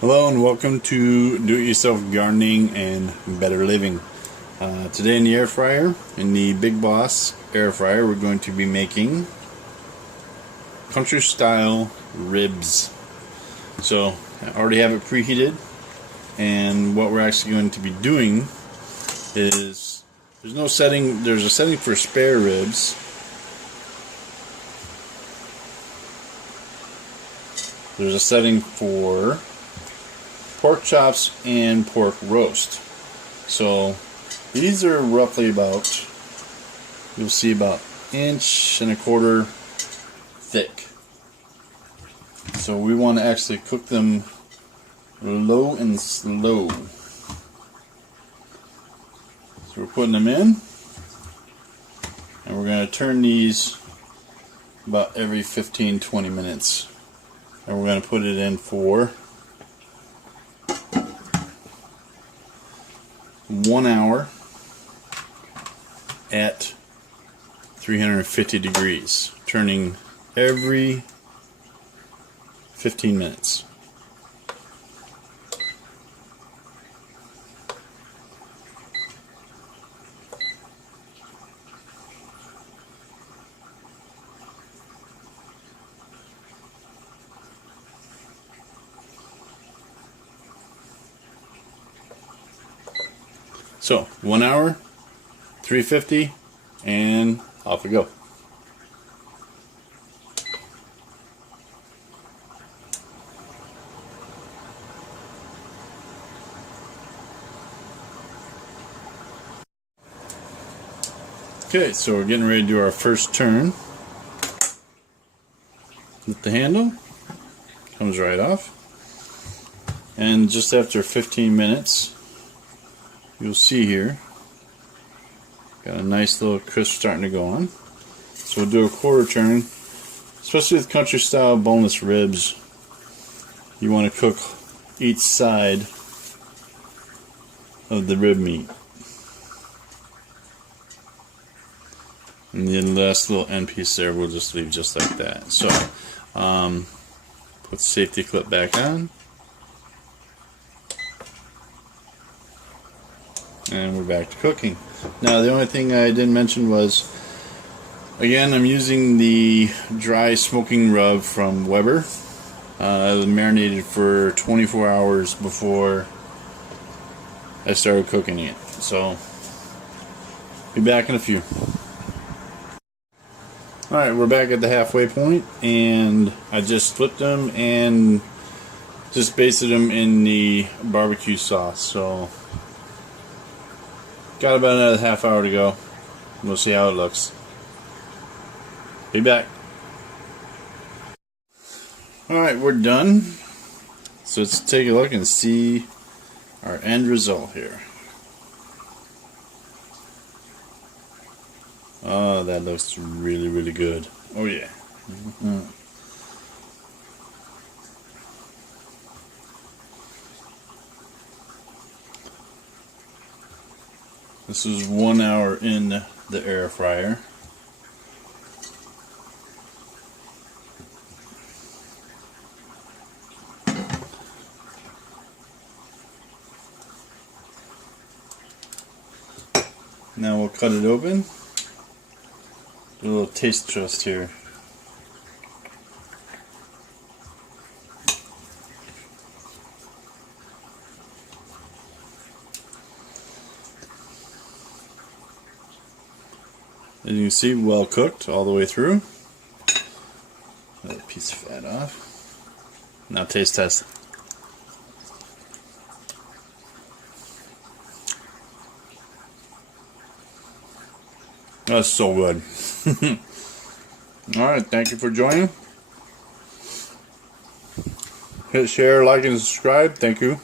Hello and welcome to Do-It-Yourself Gardening and Better Living. Today in the air fryer, in the Big Boss air fryer, we're going to be making country style ribs. So I already have it preheated, and what we're actually going to be doing is there's a setting for spare ribs. There's a setting for pork chops and pork roast. So these are roughly about, you'll see, about 1.25 inches thick. So we want to actually cook them low and slow. So we're putting them in, and we're going to turn these about every 15-20 minutes. And we're going to put it in for 1 hour at 350 degrees, turning every 15 minutes. So 1 hour, 350, and off we go. Okay, so we're getting ready to do our first turn. With the handle, comes right off. And just after 15 minutes, you'll see here, got a nice little crisp starting to go on. So we'll do a quarter turn. Especially with country style boneless ribs, you want to cook each side of the rib meat. And the last little end piece there we'll just leave just like that. So put the safety clip back on. And we're back to cooking. Now the only thing I didn't mention was, again, I'm using the dry smoking rub from Weber. It was marinated for 24 hours before I started cooking it. So, be back in a few. Alright, we're back at the halfway point, and I just flipped them and just basted them in the barbecue sauce. So, got about another half hour to go. We'll see how it looks. Be back. Alright, we're done. So let's take a look and see our end result here. Oh, that looks really, really good. Oh yeah. This is 1 hour in the air fryer. Now we'll cut it open. Do a little taste test here. As you can see, well cooked all the way through. Let a piece of fat off. Now taste test. That's so good. Alright, thank you for joining. Hit share, like, and subscribe. Thank you.